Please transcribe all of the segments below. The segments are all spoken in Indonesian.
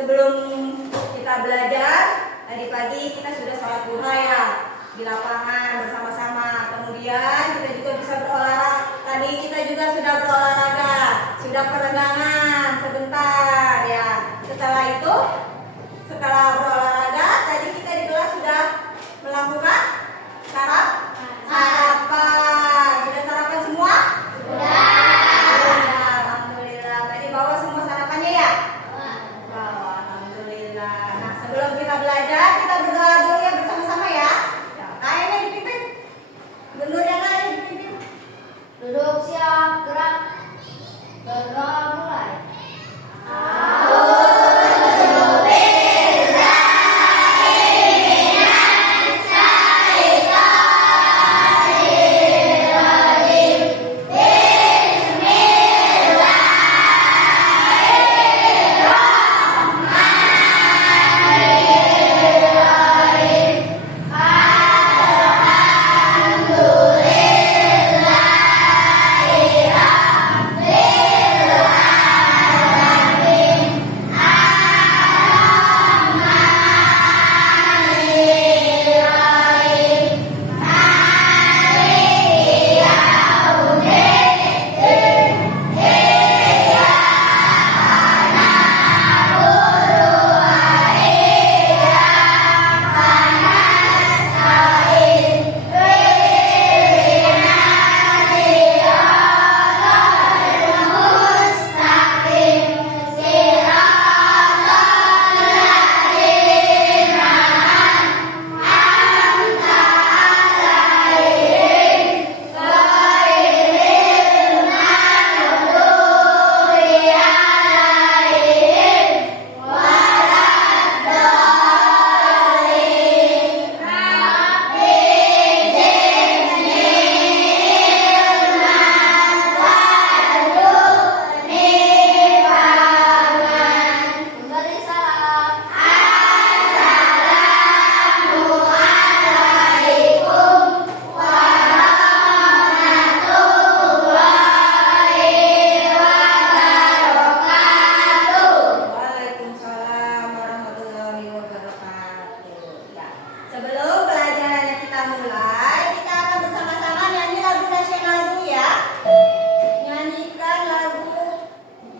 sebelum kita belajar tadi pagi kita sudah sholat duha ya di lapangan bersama-sama. Kemudian kita juga bisa berolahraga. Tadi kita juga sudah berolahraga, sudah peregangan sebentar ya. Setelah berolahraga tadi kita di kelas sudah melakukan sarapan. Sudah sarapan semua? Sudah. Alhamdulillah. Tadi bawa semua sarapannya ya? Bawa. Alhamdulillah. Nah, sebelum kita belajar, kita berdoa dulu ya bersama-sama ya. Kayaknya dipimpin. Benar yang lain dipimpin. Duduk siap, gerak. Berdoa mulai.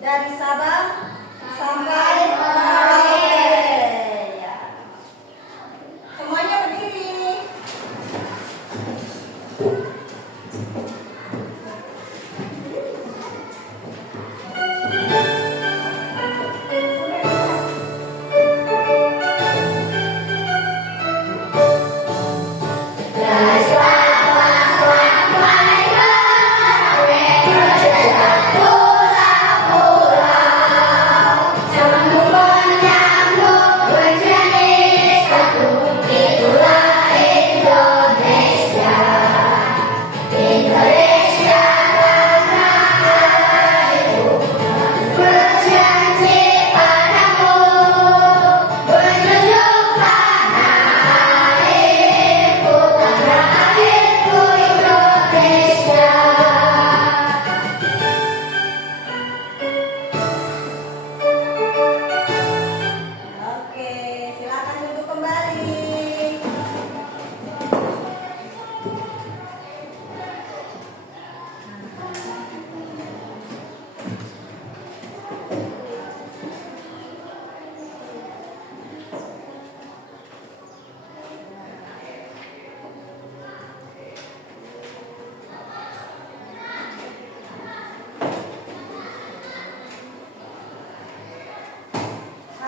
Dari Sabang sampai Merauke ya. Semuanya berdiri.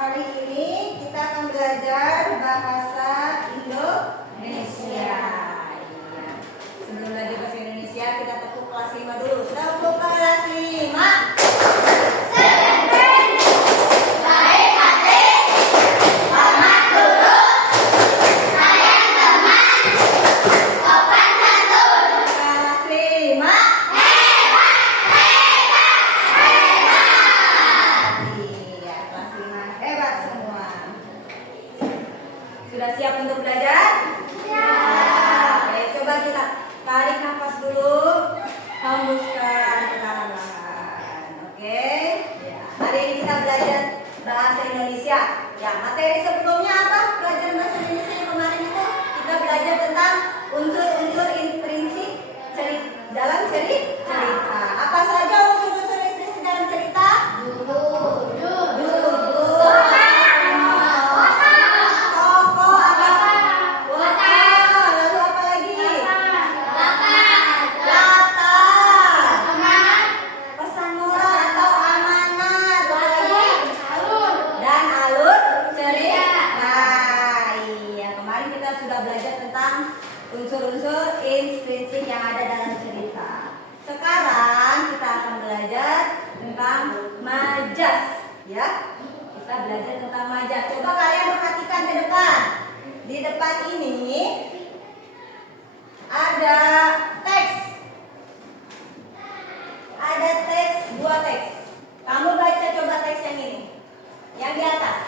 Hari ini kita akan belajar bahasa Indonesia. Sebelum belajar bahasa Indonesia, kita tepuk kelas 5 dulu. Tepuk kelas 5. bahasa Indonesia. Ya, materi sebelumnya apa? Pelajaran bahasa Indonesia yang kemarin itu kita belajar tentang unsur-unsur intrinsik dalam cerita. Apa saja unsur-unsur intrinsik dalam cerita? Judul. Tokoh apa? Lalu apa lagi? Latar. Pesan moral atau amanat. Apa lagi? Dan alur cerita. Iya, kemarin kita sudah belajar tentang unsur-unsur intrinsik yang ada dalam cerita. Sekarang kita akan belajar tentang majas, ya. Kita belajar tentang majas. Coba kalian perhatikan ke depan. Di depan ini ada teks. Ada teks, dua teks. Kamu baca coba teks yang ini. Yang di atas.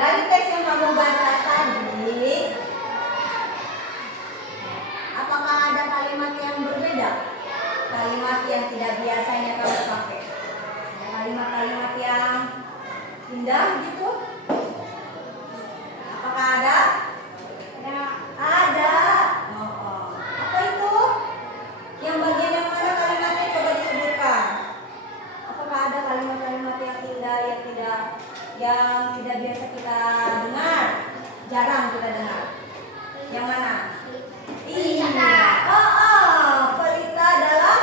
Dari teks yang kamu baca tadi, apakah ada kalimat yang berbeda? Kalimat yang tidak biasanya kamu pakai? Kalimat-kalimat yang indah gitu? Apakah ada? Ada. Apa itu? Yang bagian yang mana kalimatnya coba disebutkan? Apakah ada kalimat-kalimat yang indah yang tidak biasa kita dengar? Jarang kita dengar. Yang mana? Iya. Pelita dalam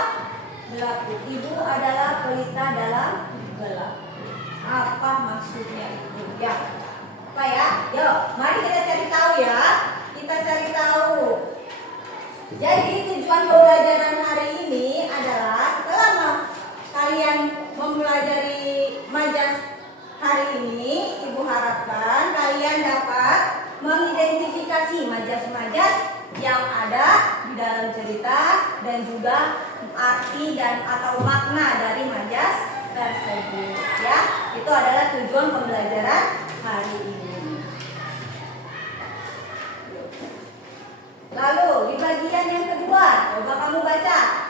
gelap. Ibu adalah pelita dalam gelap. Apa maksudnya itu? Ya. Apa ya? Yuk, mari kita cari tahu ya. Kita cari tahu. Jadi tujuan pembelajaran hari ini adalah setelah kalian mempelajari majas hari ini, Ibu harapkan kalian dapat mengidentifikasi majas-majas yang ada di dalam cerita dan juga arti dan atau makna dari majas tersebut. Ya, itu adalah tujuan pembelajaran hari ini. Lalu di bagian yang kedua, coba kamu baca.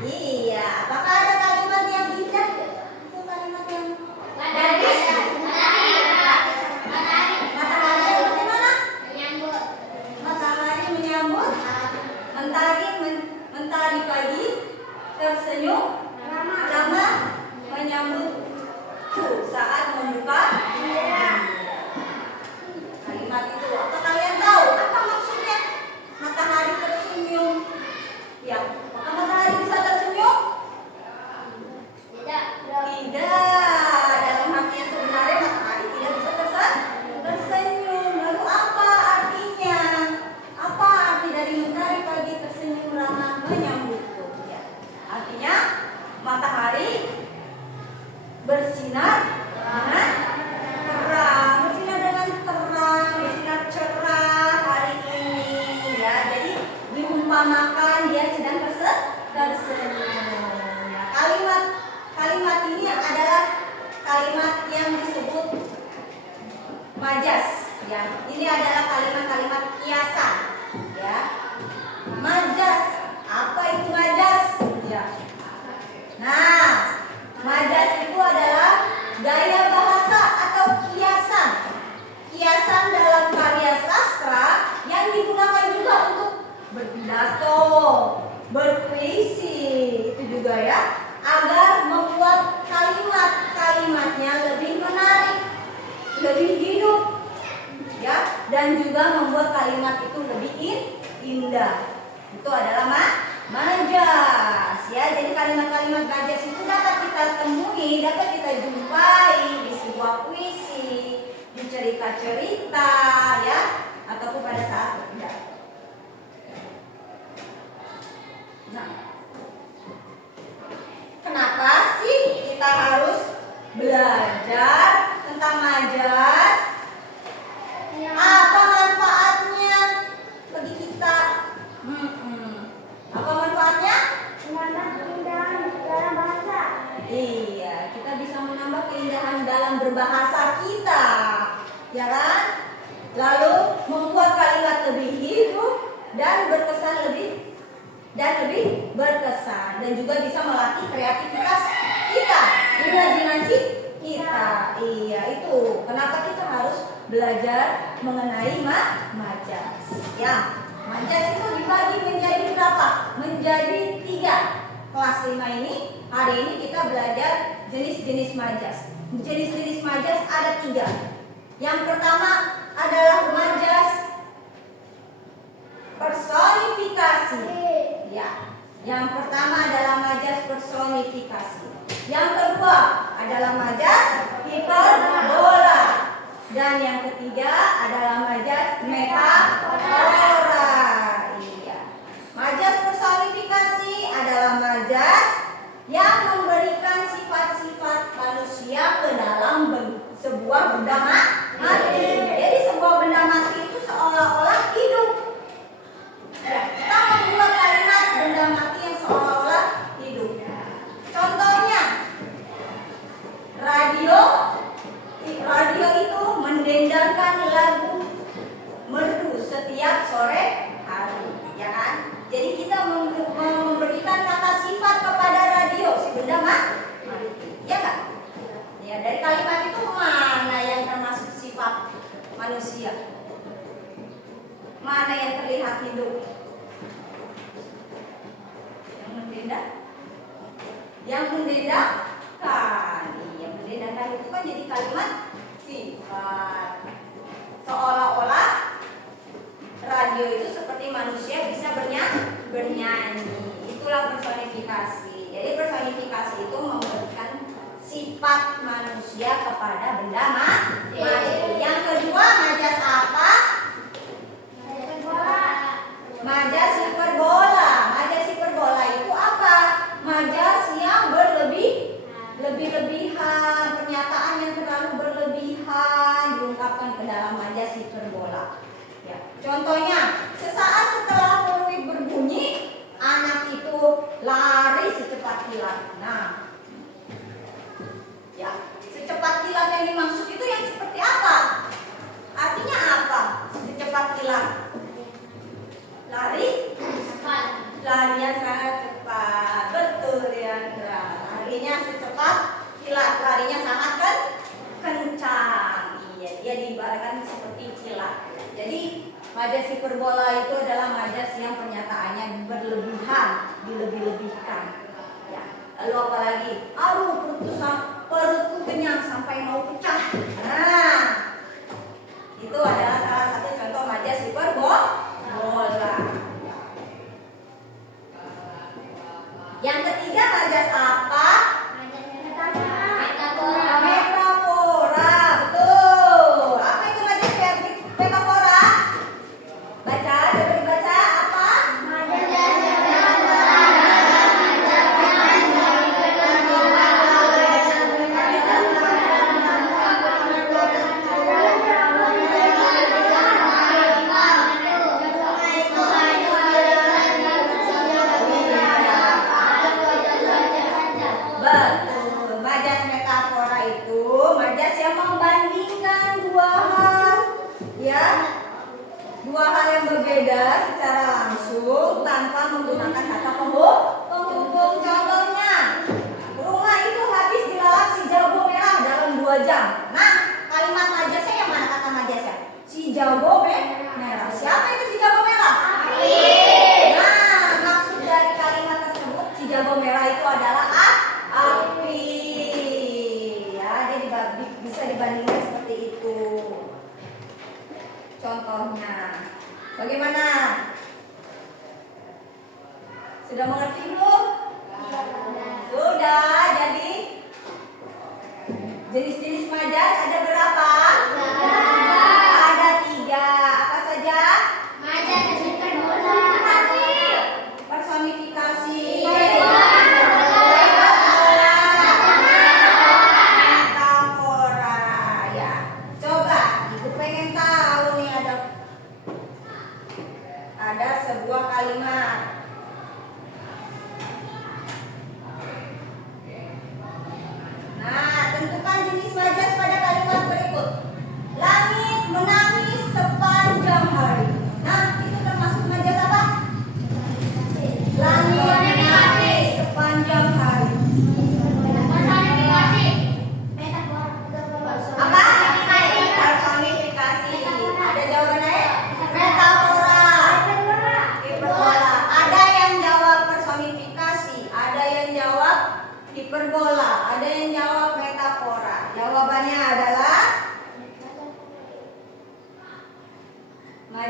Iya, apakah ada kalimat yang indah? Itu kalimat yang matahari bagaimana? Matahari menyambut, mentari pagi tersenyum, ramah menyambutku saat membuka. Kalimat itu, apa kalian tahu apa maksudnya? Matahari tersenyum. Ya, apakah matahari bisa tersenyum? Tidak. Dalam arti yang sebenarnya matahari tidak bisa tersenyum. Lalu apa artinya? Apa arti dari mentari pagi tersenyum ramah menyambutku? Ya. Artinya matahari bersinar dengan terang, bersinar cerah hari ini. Ya, jadi diumpamakan dia sedang tersenyum. Ya, kalimat ini adalah kalimat yang disebut majas. Ya, ini adalah kalimat-kalimat kiasan. Ya, majas. Apa itu majas? Ya. Nah, majas itu adalah gaya bahasa atau kiasan. Kiasan dalam karya sastra yang digunakan juga untuk berpidato, berpuisi, itu juga ya, agar membuat kalimatnya lebih menarik, lebih hidup, ya, dan juga membuat kalimat itu lebih indah. Itu adalah majas, ya. Jadi kalimat-kalimat majas itu dapat kita temui, dapat kita jumpai di sebuah puisi, di cerita-cerita, ya, ataupun pada saat berpidato. Nah, kenapa sih kita harus belajar tentang majas? keindahan dalam berbahasa kita, ya kan? Lalu membuat kalimat lebih hidup dan lebih berkesan, dan juga bisa melatih kreativitas kita, imajinasi kita. Iya, itu kenapa kita harus belajar mengenai majas. Ya, majas itu dibagi menjadi berapa? Menjadi 3. Kelas 5 ini, hari ini kita belajar jenis-jenis majas. Jenis-jenis majas ada 3. Yang pertama adalah majas personifikasi. Ya, yang pertama adalah majas personifikasi. Yang kedua adalah majas hiperbola. Dan yang ketiga adalah majas metafora. Iya. Majas personifikasi adalah majas yang memberikan sifat-sifat manusia ke dalam sebuah benda mati. Jadi sebuah benda mati itu seolah-olah hidup. Ya, kita membuat kalimat benda mati yang seolah-olah hidup. Contohnya, radio itu mendendangkan lagu merdu setiap sore hari, ya kan? Jadi kita memberikan kata sifat kepada radio, si benda mati, ya kan? Ya, dari kalimat itu mana yang termasuk sifat manusia? Mana yang terlihat hidup? Yang mendendangkan. Iya, mendendangkan itu kan jadi kalimat sifat. Seolah-olah radio itu seperti manusia bisa bernyanyi. Itulah personifikasi. Jadi personifikasi itu memberikan sifat manusia kepada benda mati. Yang kedua, majas apa? Majas hiperbola. Majas hiperbola itu apa? Majas yang berlebihan, pernyataan yang terlalu berlebihan diungkapkan ke dalam majas hiperbola. Ya. Contohnya, sesaat setelah peluit berbunyi, anak itu lari secepat kilat. Nah, ya, secepat kilat yang dimaksud itu yang seperti apa? Artinya apa? Secepat kilat. Lari cepat. Larinya sangat cepat. Betul ya, larinya secepat kilat. Larinya sangat kencang. Iya, dia diibaratkan seperti kilat. Jadi majas hiperbola itu adalah majas yang pernyataannya berlebihan, dilebih-lebihkan. Ya. Lalu apa lagi? Aduh, perutku kenyang sampai mau pecah. Nah, itu adalah salah satu contoh majas hiperbola. Yang ketiga majas apa? Metafora. Betul. Apa itu majas metafora? Baca, coba dibaca apa? Betul, majas metafora itu majas yang membandingkan dua hal, ya, dua hal yang berbeda secara langsung tanpa menggunakan kata penghubung. Contohnya, rumah itu habis dilalap si jago merah dalam 2 jam. Nah, kalimat majasnya yang mana kata majasnya? Si jago merah. Siapa itu si jago merah? Nah, maksud dari kalimat tersebut si jago merah itu adalah api. Ya, dia bisa dibandingkan seperti itu. Contohnya, bagaimana? Sudah mengerti belum? Sudah. Jadi jenis-jenis majas ada berapa? Ada 3. Apa saja? Personifikasi, metafora. Ya, coba ibu pengen tahu nih, ada sebuah kalimat. Nah, tentukan jenis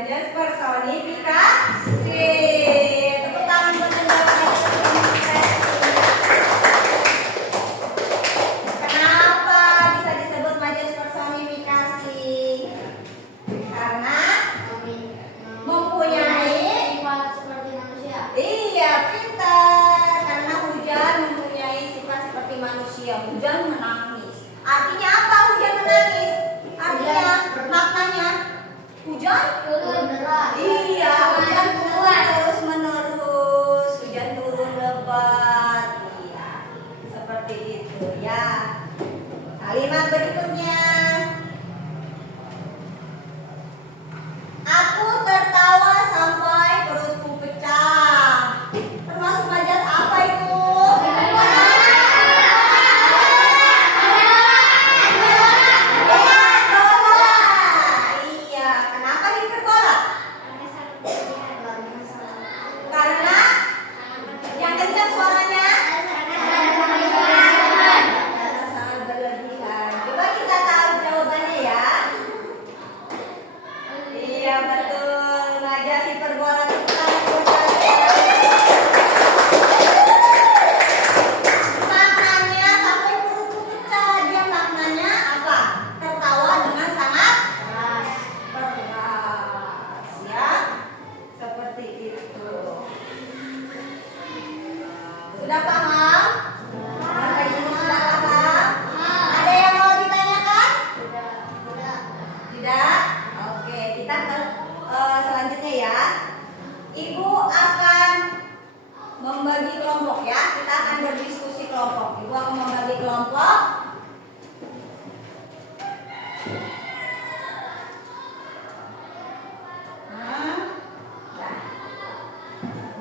Majas personifikasi. Tepuk tangan buat Majas personifikasi. Kenapa bisa disebut majas personifikasi? Karena mempunyai sifat seperti manusia. iya, pintar. Karena hujan mempunyai sifat seperti manusia. Hujan menangis. Artinya apa hujan menangis? Artinya maknanya hujan Turun deras. iya, hujan turun terus menerus. Hujan turun lebat. Iya, seperti itu ya. Kalimat berikutnya. Aku tertawa sampai perutku pecah. Termasuk majas apa itu? Hiperbola. Iya, kenapa hiperbola? Karena yang kencang suaranya sangat berlebihan. Coba kita tahu jawabannya ya. Iya betul, majas hiperbola kita maknanya sampai perutku pecah. Dia maknanya apa? Tertawa dengan sangat keras, ya. Seperti itu. Sudah paham? Sampai sini sudah paham? Ada yang mau ditanyakan? Tidak? Oke, kita ke selanjutnya ya. Ibu akan membagi kelompok ya. Kita akan berdiskusi kelompok. Ibu akan membagi kelompok. Nah,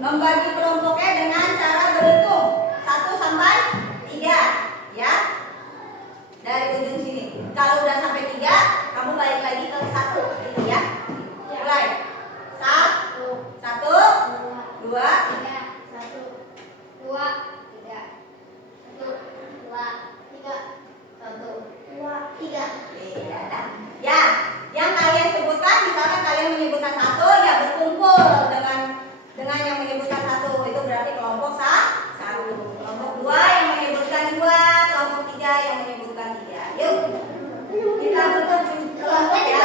membagi kelompoknya dengan cara berhitung 1 sampai 3 ya. Dari ujung sini. Kalau udah sampai 3, kamu balik lagi ke 1 gitu ya. Mulai. 1, 2, ya, yang kalian sebutkan, misalkan kalian menyebutkan 1, ya berkumpul dengan yang menyebutkan 1, itu berarti kelompok 1. Kelompok 2 yang menyebutkan 2, kelompok 3 yang menyebutkan 3. Yuk, kita bentuk kelompok ya.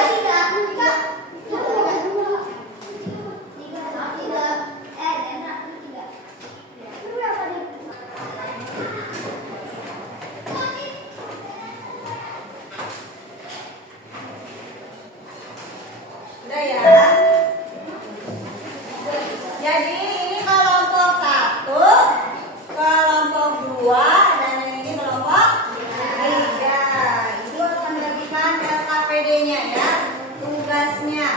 Udah ya. Jadi ini kelompok 1, kelompok 2, dan yang ini kelompok 3. Ibu akan bagikan LKPD-nya ya, tugasnya.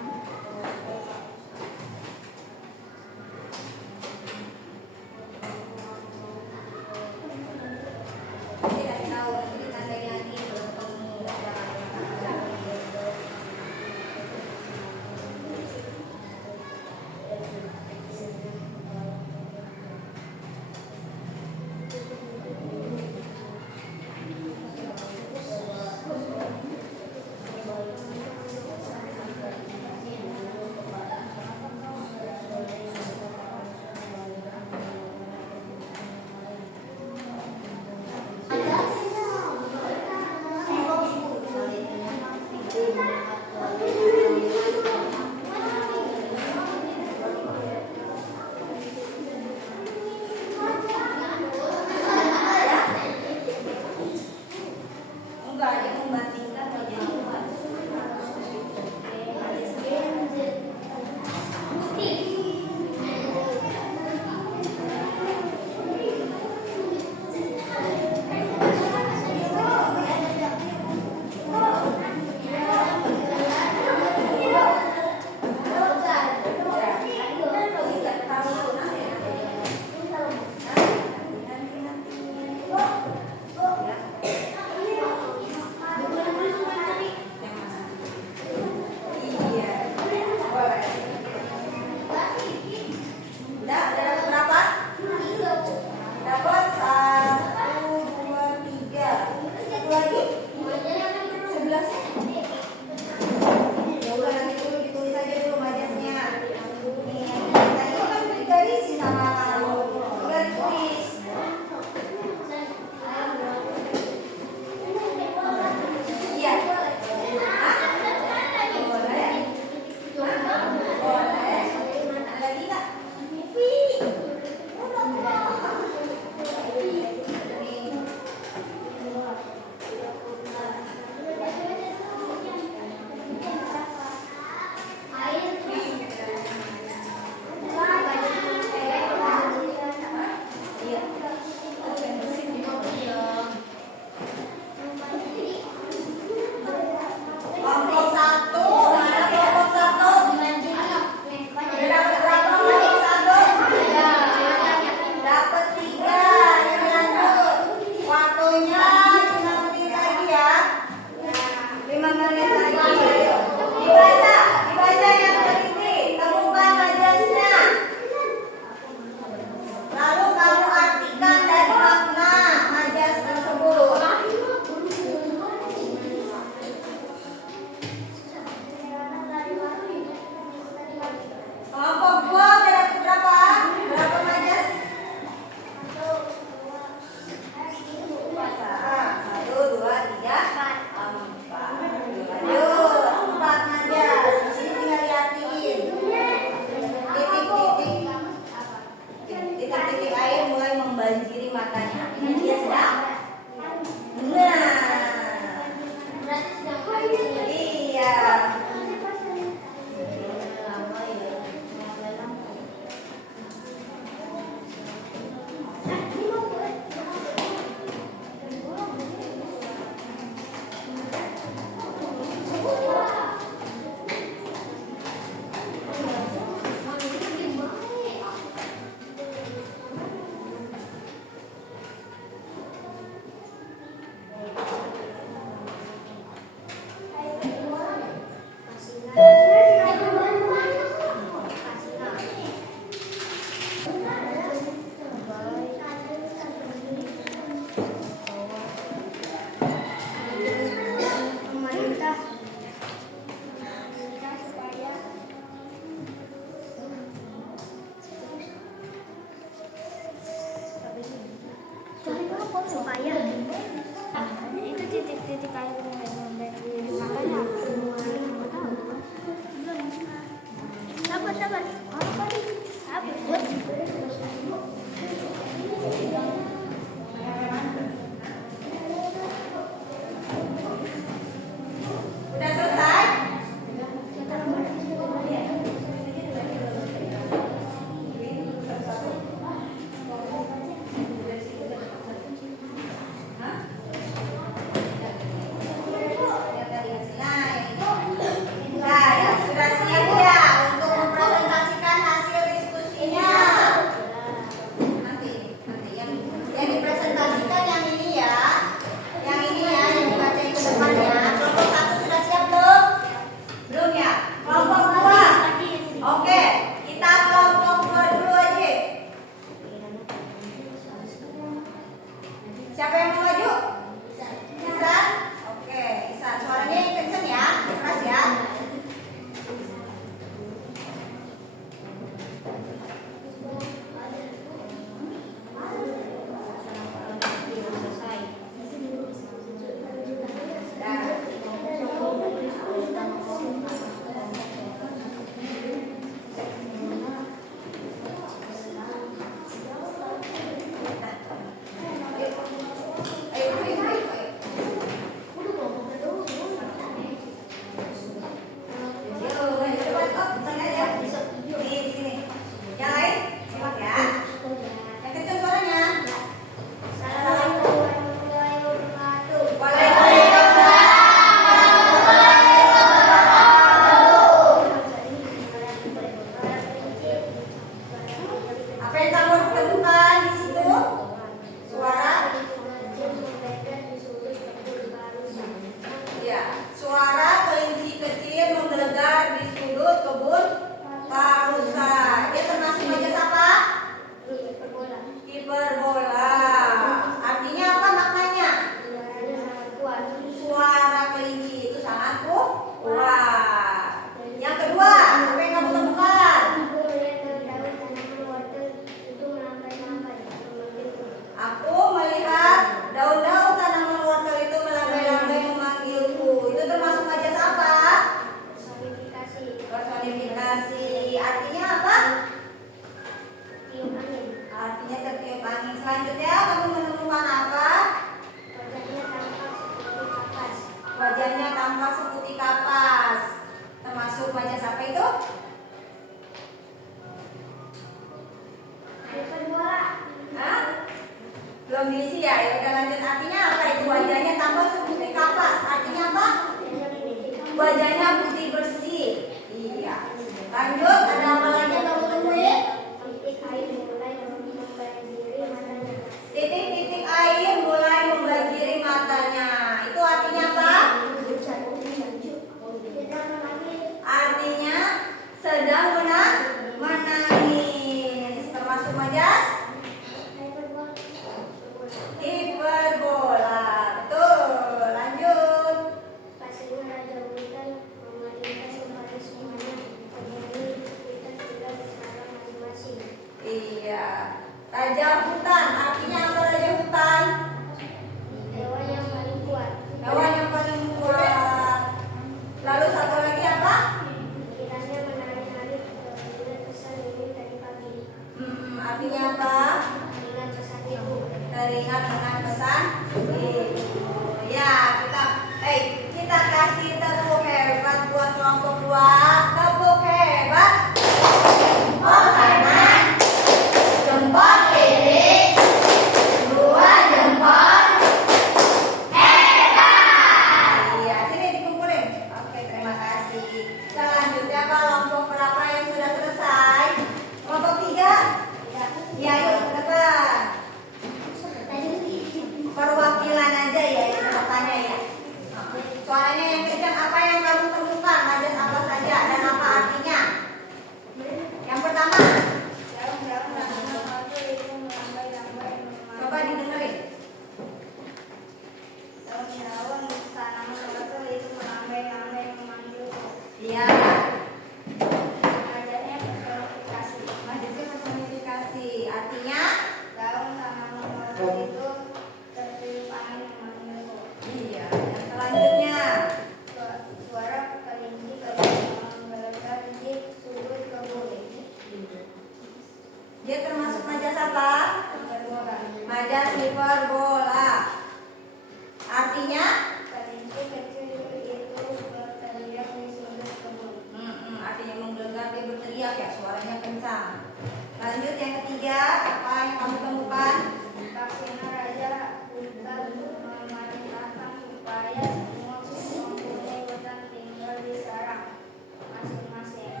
teriak ya, suaranya kencang. Lanjut yang ketiga, apa yang kamu temukan? Vaksin raja hutan memerintahkan supaya semua penghuni hutan tinggal di sarang masing-masing.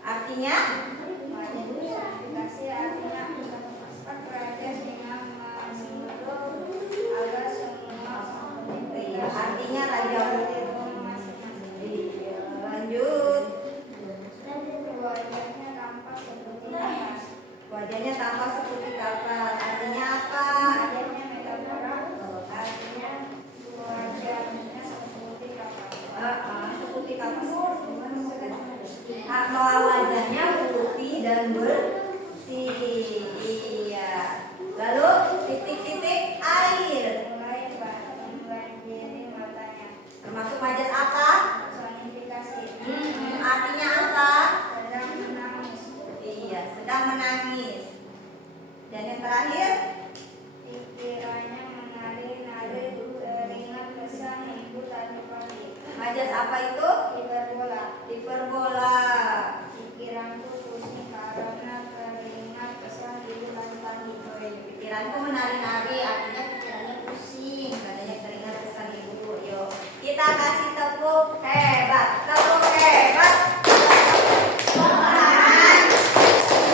Artinya? Sertifikasi artinya raja dengan menyuruh agar semua Iya, artinya raja. Iya, lanjut. wajahnya tampak seperti kapas. Wajahnya tampak seperti kapas. Artinya apa? Wajahnya metafora artinya wajahnya seperti kapas. Seperti kapas. Kalau wajahnya putih dan bersih. Iya. Lalu titik-titik air. Mulai membanjiri matanya. Termasuk majas apa? Personifikasi. Artinya apa? Sedang menangis. Iya, sedang menangis. Dan yang terakhir, Pikirannya menari-nari teringat pesan ibu tadi pagi. majas apa itu? Hiperbola. Hiperbola. Pikiranku pusing karena teringat pesan ibu tadi pagi. Pikiranku menari-nari, artinya pikirannya pusing, katanya teringat pesan ibu. Yuk, kita kasih tepuk hebat, tepuk hebat.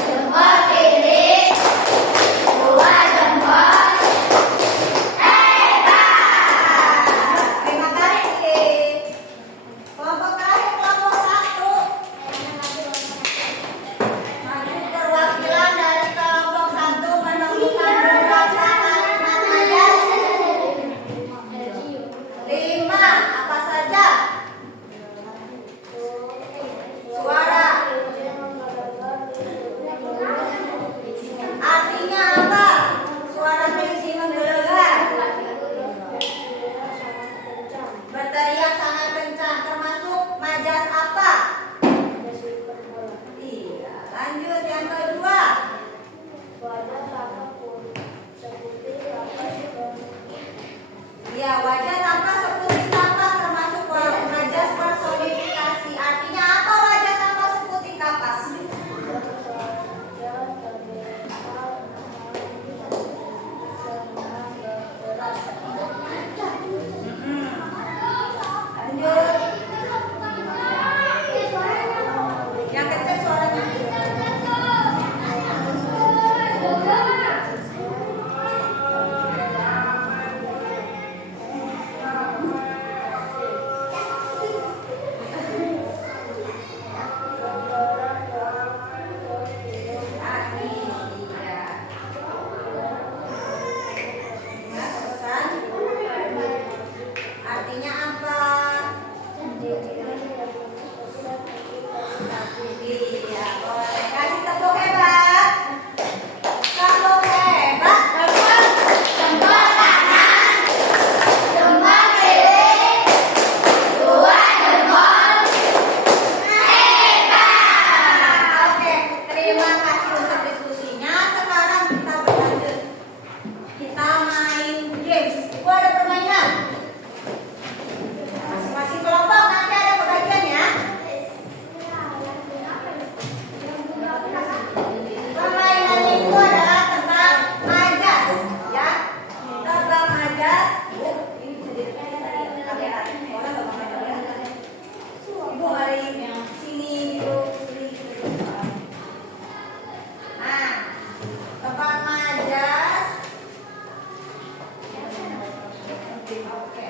Jempol kiri, dua jempol. Hebat. Terima kasih. Kelompok terakhir, kelompok 1. Perwakilan dari kelompok 1 menemukan beberapa kalimat majas. 5. Apa saja? Suara. Artinya apa? Suara kelinci menggelegar. Berteriak sangat kencang. Termasuk majas apa? Iya. Lanjut yang kedua. Ya, wajah tampak seperti kapas, termasuk majas personifikasi. Artinya apa wajah tampak seperti kapas? Lanjut. Yang kecil suaranya. Artinya apa? Iya, boleh. Kasih tepuk hebat. Tepuk hebat. Jempol kanan, jempol kiri, dua jempol. Hebat. Oke, terima kasih untuk diskusinya. Sekarang kita berlanjut. Kita main games. Ibu ada permainan. Masing-masing kelompok nanti ada pembagian ya. Permainan itu adalah tentang majas, ya. Tentang majas. Ini bisa dilihat tadi kamera. Soalnya nggak pakai kamera. Ibu mari sini duduk sini. Nah, tempat majas. Oke.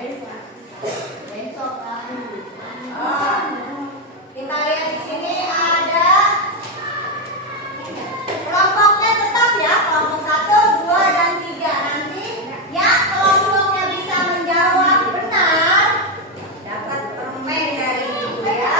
Oh, kita lihat di sini ada kelompoknya tetap ya, kelompok 1, 2, dan 3. Nanti yang kelompoknya bisa menjawab benar dapat permen dari ibu ya.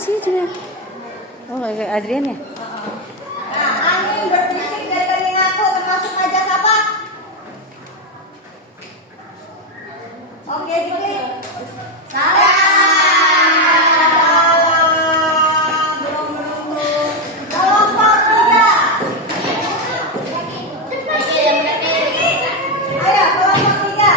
sih sudah. Oh, kayak Adrian ya? Nah, angin berbisik dari telingaku termasuk aja apa? Oke, diklik. Salah. Belum. Kelompok 3. Ayo, kelompok 3.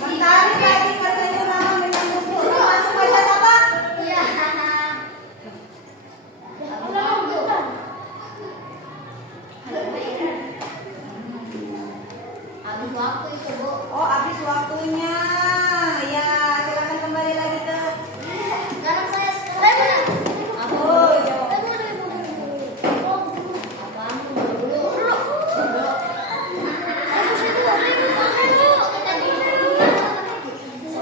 Mentari lagi tersenyum nama minum buku. Termasuk aja apa? Oh, habis waktunya. Ya, silakan kembali lagi ke. Oh, iya.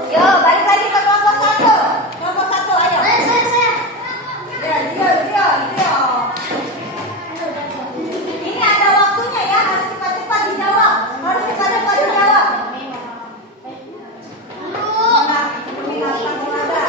Yo, balik lagi ke kelompok 1. Kelompok 1, ayo. Ya, Zio. Ini ada waktunya ya, harus cepat-cepat dijawab. Harus cepat-cepat dijawab. Mengingatkan keluarga.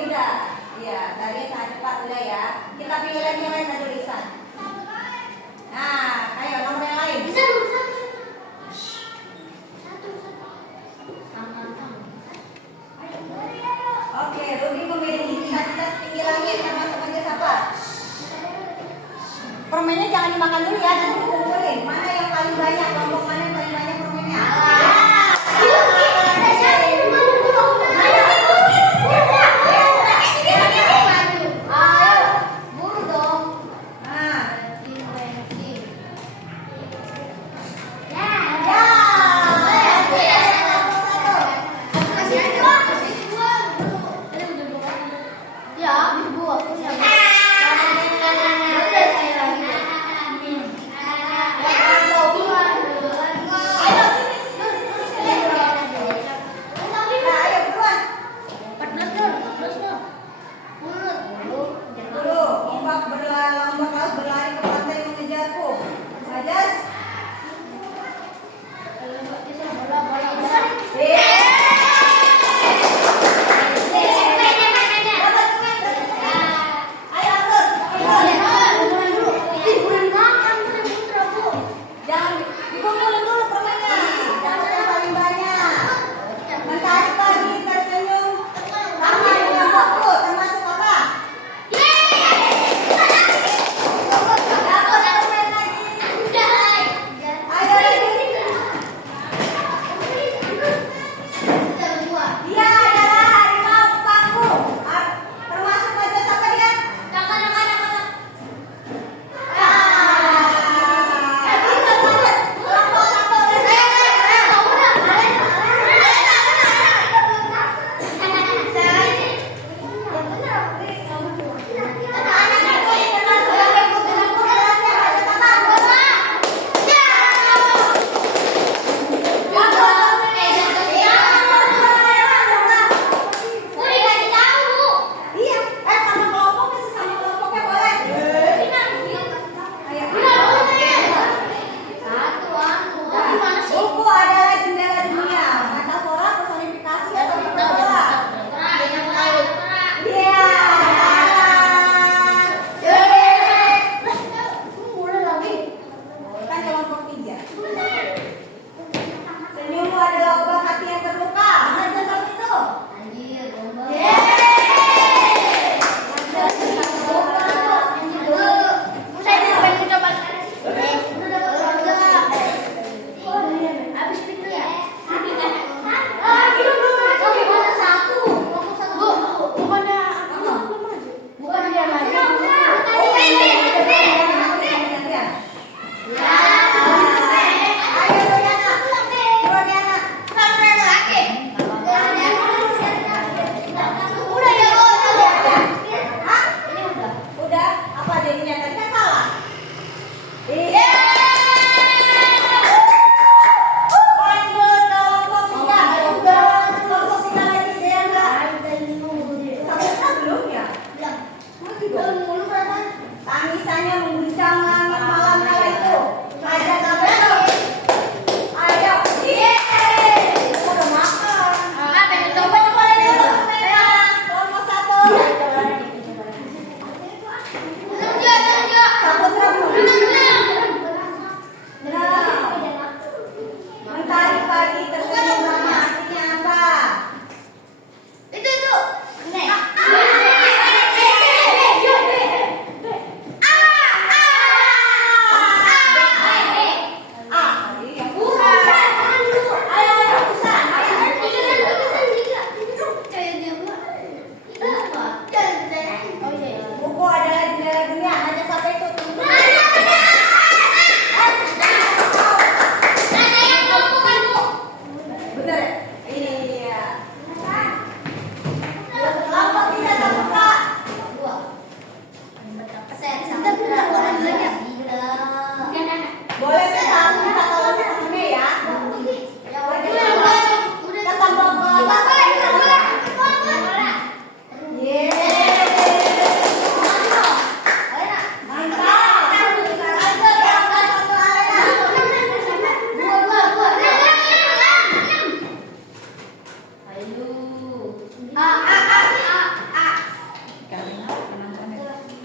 Udah. Iya, tadi sangat cepat udah ya. Kita pilih lagi yang lain ada tulisan. Nah, ayo nomor yang lain. Oke, Ruby memiliki cita-cita setinggi langit termasuk aja siapa? Permennya jangan dimakan dulu ya, nanti kumpulin. Mana yang paling banyak? Kelompok mana yang paling banyak permennya? Berlari ke pantai mengejarku. Ajas. Ayo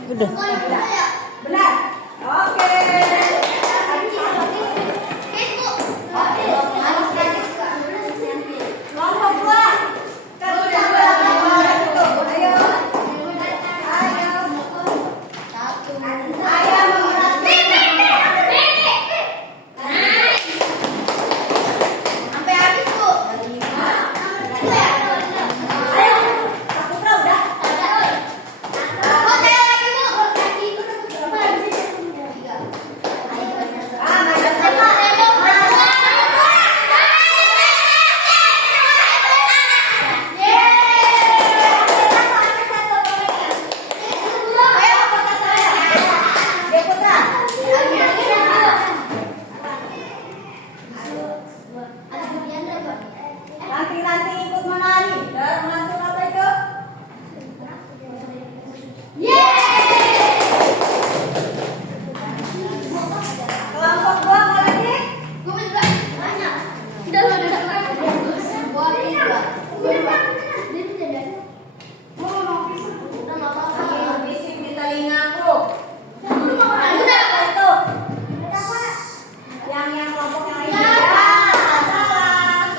Udah. Benar. Oke. Tadi siapa sih? Kelompok 2. Kasih gambar orang itu. Ayo. Ayo. Ayo menguras sampai habis, Bu. Ayo. Saputra udah. Nanti ikut menari. Termasuk apa itu? Kelompok 2 mau lagi? Bisik di telingaku. Apa itu? Yang kelompok yang lain. Ya, salah.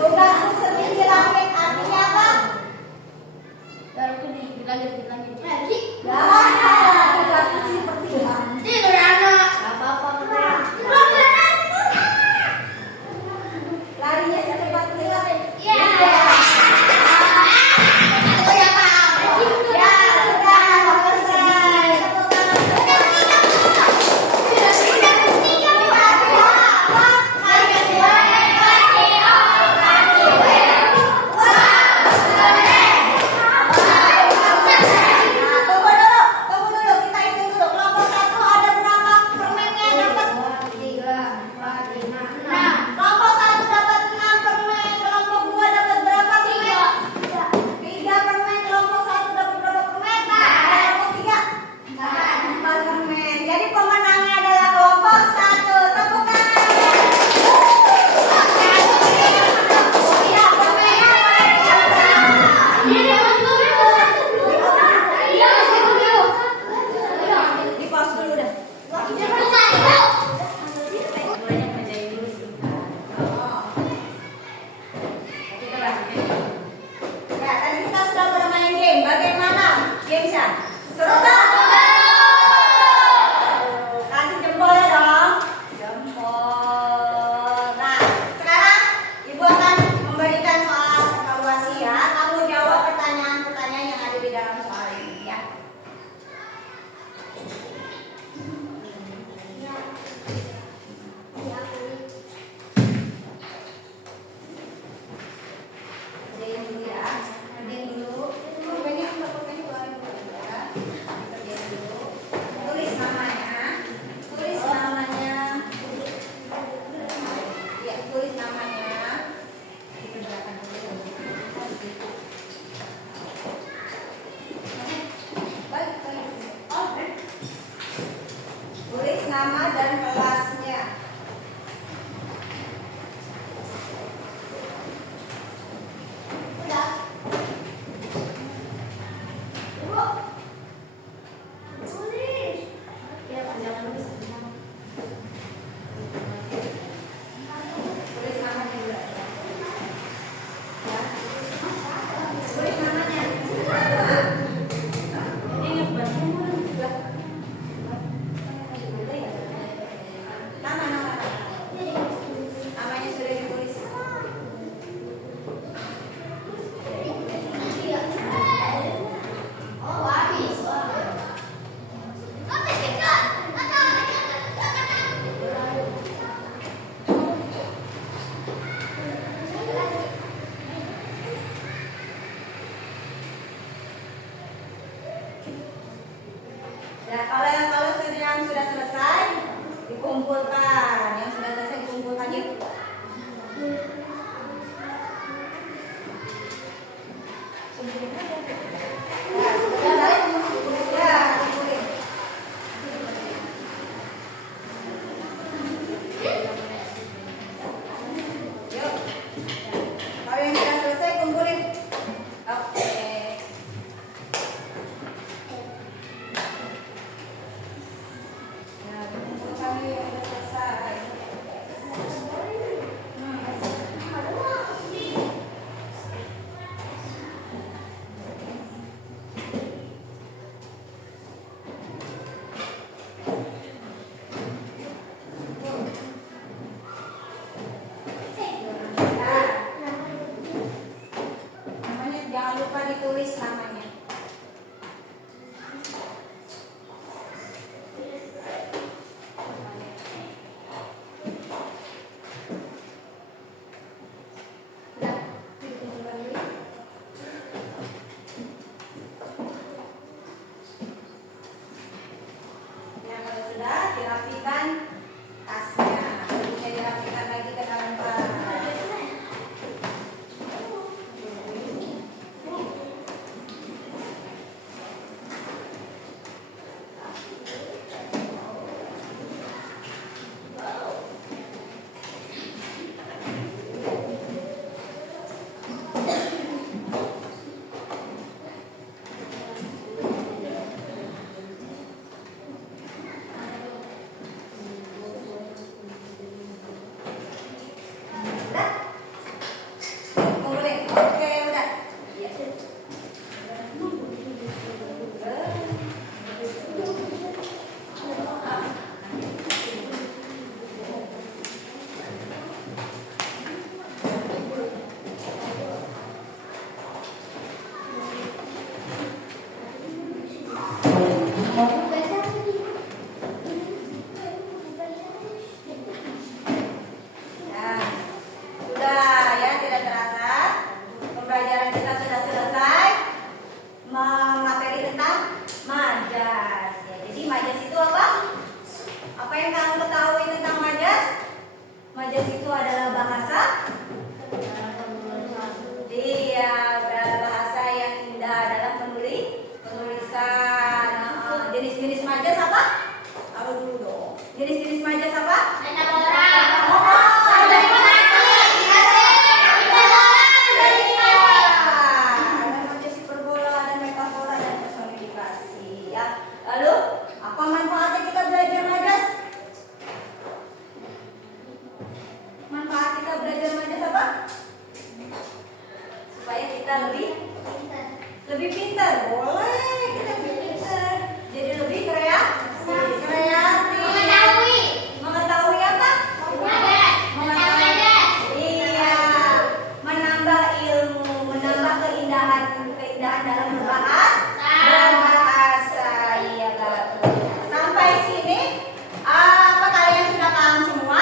Tugasku setinggi langit artinya apa? Ya, salah. Tugasku seperti langit. Larinya secepat kilat. Ya, sudah selesai. Tunggu dulu, kita hitung dulu. Kelompok 1 ada berapa permen yang dapat? Kelompok 1 dapat 6 permen, kelompok 2 dapat berapa permen? 3 permen, kelompok 1 dapat berapa permen? Kelompok 3? 4 permen. Jadi pemenangnya adalah kelompok 1. Tepuk tangan. Iya, permennya di pause dulu dah. Ya, tadi kita sudah bermain game. Bagaimana gamesnya? Seru tak? Kasih jempol ya dong. Jempol. Nah, sekarang Ibu akan memberikan soal evaluasi ya. Kamu jawab pertanyaan-pertanyaan yang ada di dalam soal ini ya. Kerjain dulu ya. Kerjain dulu. Pulpennya keluarin dulu ya. Kerjain dulu. Tulis namanya. Tulis namanya. Ya, tulis namanya. Dikerjakan dulu. Balik. Oh, tulis nama dan kelasnya. Udah. Tulis. Ya, jangan tulis. Tulis namanya dulu. Ya. Tulis namanya. Ini ngebantu. Nama. Namanya sudah ditulis. Ya, kalau sudah selesai dikumpulkan. Yang sudah selesai dikumpulkan yuk. Yuk. Kalau yang sudah selesai kumpulin. lupa ditulis namanya. Udah, dikumpulkan dulu. Ya, kalau sudah dirapikan tasnya, bukunya dirapikan lagi ke dalam tas. Udah? Kumpulin. Oke, udah. Iya. Nah, sudah ya, tidak terasa pembelajaran kita sudah selesai materi tentang majas. Ya, jadi majas itu apa? Apa yang kamu ketahui tentang majas? Majas itu adalah bahasa. Iya, adalah bahasa yang indah dalam penulisan. Jenis-jenis majas apa? Tahu dulu dong. Jenis-jenis majas apa? Lalu, apa manfaatnya kita belajar majas? Manfaat kita belajar majas apa? Supaya kita lebih pintar. Boleh, kita lebih pintar. Jadi lebih kreatif. Mengetahui apa? Iya, menambah ilmu, menambah keindahan dalam berbahasa. Iya, betul. Sampai sini, apa kalian sudah paham semua?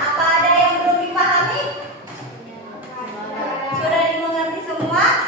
Apa ada yang belum dipahami? Sudah dimengerti semua?